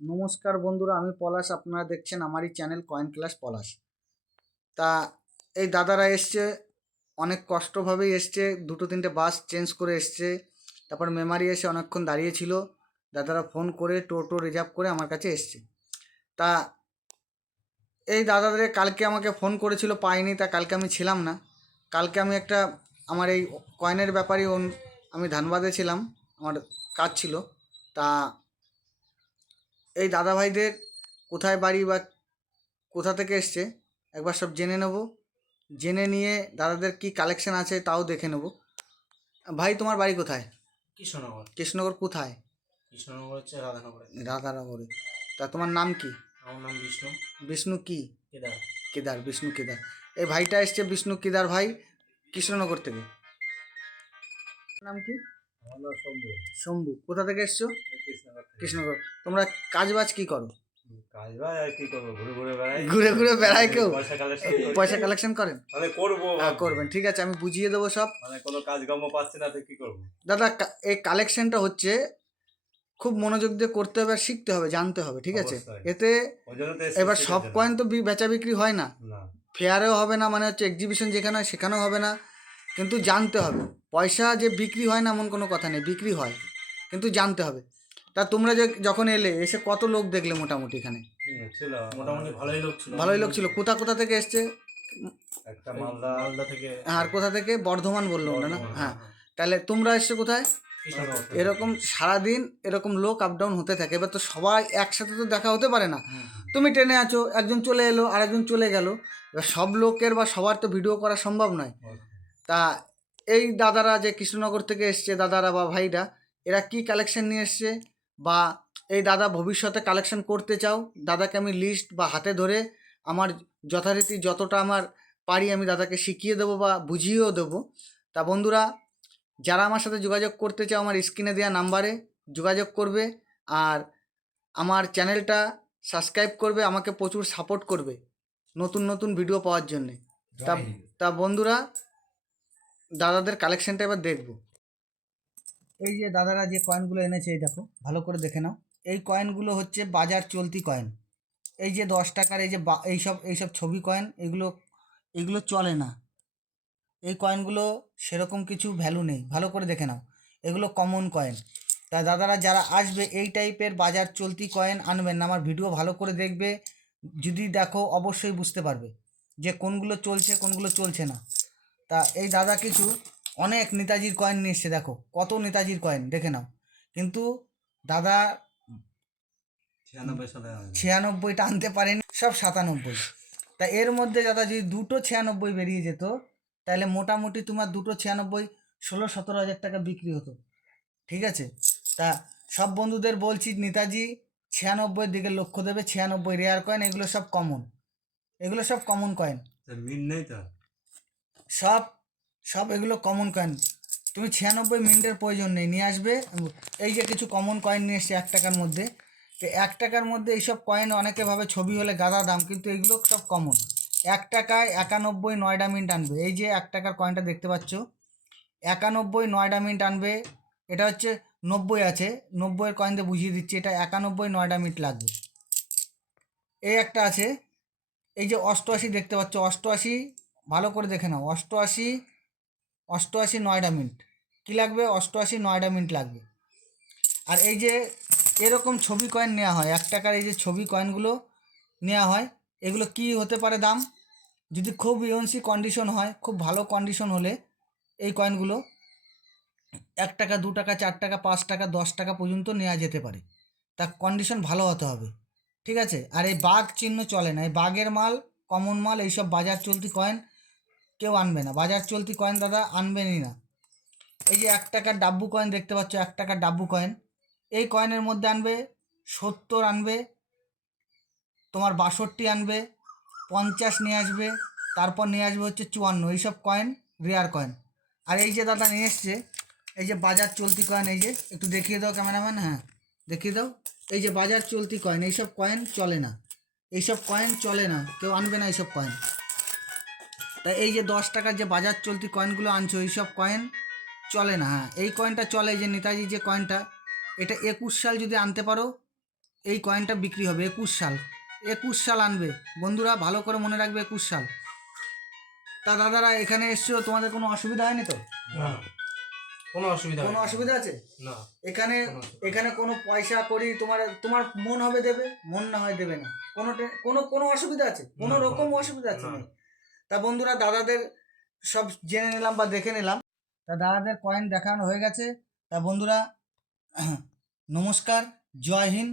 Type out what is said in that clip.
নমস্কার বন্ধুরা, আমি পলাশ। আপনারা দেখছেন আমারই চ্যানেল কয়েন ক্লাস পলাশ। তা এই দাদারা এসছে, অনেক কষ্টভাবেই এসছে, দুটো তিনটে বাস চেঞ্জ করে এসছে। তারপর মেমারি এসে অনেকক্ষণ দাঁড়িয়েছিল। দাদারা ফোন করে টোটো রিজার্ভ করে আমার কাছে এসছে। তা এই দাদাদের কালকে আমাকে ফোন করেছিল, পাইনি। তা কালকে আমি ছিলাম না। কালকে আমি একটা আমার এই কয়েনের ব্যাপারে আমি ধানবাদে ছিলাম, আমার কাজ ছিল। তা এই দাদাভাইদের কোথায় বাড়ি বা কোথা থেকে এসছে একবার সব জেনে নেব। জেনে নিয়ে দাদাদের কি কালেকশন আছে তাও দেখে নেব। ভাই, তোমার বাড়ি কোথায়? কৃষ্ণনগর। কৃষ্ণনগর কোথায়? কৃষ্ণনগর হচ্ছে রাধানগরে। রাধানগরে। তা তোমার নাম কি? আমার নাম বিষ্ণু বিষ্ণু কি? কেদার। কেদার, বিষ্ণু কেদার। এই ভাইটা এসছে বিষ্ণু কেদার ভাই, কৃষ্ণনগর থেকে। নাম কি? আমার নাম শম্ভু। শম্ভু। কোথা থেকে এসছো? কৃষ্ণনগর থেকে। কৃষ্ণনগর। তোমরা কাজ বাজ কি করো? কাজ ভাই আর কি করবো, ঘুরে ঘুরে বেড়াই। ঘুরে ঘুরে বেড়ায় কেউ? পয়সা কালেকশন পয়সা কালেকশন করেন? মানে করবো করবেন, ঠিক আছে, আমি বুঝিয়ে দেবো সব। মানে কোনো কাজকর্ম পাচ্ছি না তো কি করবো। দাদা, এই কালেকশনটা হচ্ছে খুব মনোযোগ দিয়ে করতে হবে, আর শিখতে হবে, জানতে হবে, ঠিক আছে? অবশ্যই। এতে ওই জন্য তো এবার এসেছি সব শেখার জন্য। কয়েন তো বেচা বিক্রি হয় না, না। ফেয়ারেও হবে না, মানে হচ্ছে এক্সিবিশন যেখানে হয় সেখানেও হবে না। কিন্তু জানতে হবে। পয়সা যে বিক্রি হয় না এমন কোনো কথা নেই, বিক্রি হয়, কিন্তু জানতে হবে। তা তোমরা যে যখন এসে কত লোক দেখলে মোটামুটি এখানে? ছিল মোটামুটি ভালোই লোক ছিল। ভালোই লোক ছিল। কোথা কোথা থেকে এসছে? একটা মালদা থেকে। আর কোথা থেকে? বর্ধমান বললো ওরা, না? বর্ধমান, হ্যাঁ। হ্যাঁ। তাহলে তোমরা এসছো কোথায়? কৃষ্ণনগর থেকে। এরকম সারাদিন এরকম লোক আপ ডাউন হতে থাকে। এবার তো সবাই একসাথে তো দেখা হতে পারে না। হুম, হুম। তুমি ট্রেনে আছো, একজন চলে এলো আর একজন চলে গেল। এবার সব লোকের বা সবার তো ভিডিও করা সম্ভব নয়। তা এই দাদারা যে কৃষ্ণনগর থেকে এসছে, দাদারা বা ভাইরা, এরা কি কালেকশন নিয়ে এসছে, বা এই দাদা ভবিষ্যতে কালেকশন করতে চাও, দাদাকে আমি লিস্ট বা হাতে ধরে আমার যথারীতি যতটা আমার পারি আমি দাদাকে শিখিয়ে দেবো বা বুঝিয়েও দেবো। তা বন্ধুরা, যারা আমার সাথে যোগাযোগ করতে চাও আমার স্ক্রিনে দেওয়া নাম্বারে যোগাযোগ করবে। আর আমার চ্যানেলটা সাবস্ক্রাইব করবে, আমাকে প্রচুর সাপোর্ট করবে নতুন নতুন ভিডিও পাওয়ার জন্যে। তা তা বন্ধুরা, দাদাদের কালেকশনটা এবার দেখব। এই যে দাদারা যে কয়েনগুলো এনেছে, এই দেখো, ভালো করে দেখে নাও। এই কয়েনগুলো হচ্ছে বাজার চলতি কয়েন। এই যে 10 টাকার এই যে এইসব ছবি কয়েন, এগুলো এগুলো চলে না। এই কয়েনগুলো সেরকম কিছু ভ্যালু নেই, ভালো করে দেখে নাও। এগুলো কমন কয়েন। তা দাদারা যারা আসবে এই টাইপের বাজার চলতি কয়েন আনবেন না। আমার ভিডিও ভালো করে দেখবে, যদি দেখো অবশ্যই বুঝতে পারবে যে কোনগুলো চলছে কোনগুলো চলছে না। তা এই দাদা কিছু অনেক নেতাজির কয়েন নিয়ে এসছে, দেখো কত নেতাজির কয়েন, দেখে নাও। কিন্তু দাদা 96 সালে 96টা আনতে পারেনি, সব 97। তা এর মধ্যে দাদা যদি দুটো 96 বেরিয়ে যেত, তাহলে মোটামুটি তোমার দুটো 96 16-17 হাজার টাকা বিক্রি হতো, ঠিক আছে? তা সব বন্ধুদের বলছি, নেতাজি 96-এর দিকে লক্ষ্য দেবে। 96 রেয়ার কয়েন, এগুলো সব কমন, এগুলো সব কমন কয়েন। মিল নেই তো। সব সব এগুলো কমন কয়েন। তুমি 96 মিনিটের প্রয়োজন নেই, নিয়ে আসবে। এই যে কিছু কমন কয়েন নিয়ে এসছে 1 টাকার মধ্যে। তো 1 টাকার মধ্যে এইসব কয়েন অনেকে ভাবে ছবি হলে গাদা দাম, কিন্তু এগুলো সব কমন। 1 টাকায় 91 নয়ডা মিন্ট আনবে। এই যে 1 টাকার কয়েনটা দেখতে পাচ্ছ, 91 নয়ডা মিন্ট আনবে। এটা হচ্ছে 90 আছে, 90-এর কয়েন দিয়ে বুঝিয়ে দিচ্ছি, এটা 91 নয়ডা মিন্ট লাগবে। এই একটা আছে, এই যে 88 দেখতে পাচ্ছ, 88, ভালো করে দেখে নাও, 88, 88 নয়ডা মিনিট কী লাগবে? 88 নয়ডা মিনিট লাগবে। আর এই যে এরকম ছবি কয়েন নেওয়া হয়, 1 টাকার এই যে ছবি কয়েনগুলো নেওয়া হয়, এগুলো কি হতে পারে দাম? যদি খুব ইউএনসি কন্ডিশন হয়, খুব ভালো কন্ডিশন হলে এই কয়েনগুলো 1 টাকা, 2 টাকা, 4 টাকা, 5 টাকা, 10 টাকা পর্যন্ত নেওয়া যেতে পারে। তার কন্ডিশন ভালো হতে হবে, ঠিক আছে? আর এই বাঘ চিহ্ন চলে না, এই বাঘের মাল, কমন মাল, এইসব বাজার চলতি কয়েন কেউ আনবে না। বাজার চলতি কয়েন দাদা আনবেনই না। এই যে 1 টাকার ডাব্বু কয়েন দেখতে পাচ্ছ, 1 টাকার ডাব্বু কয়েন, এই কয়েনের মধ্যে আনবে 70, আনবে তোমার 62, আনবে 50 নিয়ে আসবে, তারপর নিয়ে আসবে হচ্ছে 54। এইসব কয়েন রেয়ার কয়েন। আর এই যে দাদা নিয়ে এসছে, এই যে বাজার চলতি কয়েন, এই যে একটু দেখিয়ে দাও ক্যামেরাম্যান, হ্যাঁ দেখিয়ে দাও। এই যে বাজার চলতি কয়েন, এইসব কয়েন চলে না, এইসব কয়েন চলে না, কেউ আনবে না এইসব কয়েন। তা এই যে 10 টাকার যে বাজার চলতি কয়েনগুলো আনছো, এইসব কয়েন চলে না। হ্যাঁ, এই কয়েনটা চলে, যে নেতাজি যে কয়েনটা, এটা 21 সাল যদি আনতে পারো এই কয়েনটা বিক্রি হবে 21 সাল। 21 সাল আনবে বন্ধুরা, ভালো করে মনে রাখবে 21 সাল। তা দাদারা এখানে এসছো, তোমাদের কোনো অসুবিধা হয়নি তো? না, কোনো অসুবিধা কোনো অসুবিধা আছে? না। এখানে এখানে কোনো পয়সা করি তোমার মন হবে দেবে, মন না হয় দেবে না। কোনো অসুবিধা আছে? কোনো রকম অসুবিধা আছে নেই। তা বন্ধুরা দাদাদের সব জেনে নিলাম বা দেখে নিলাম। তা দাদাদের কয়েন দেখানো হয়ে গেছে। তা বন্ধুরা নমস্কার, জয় হিন্দ।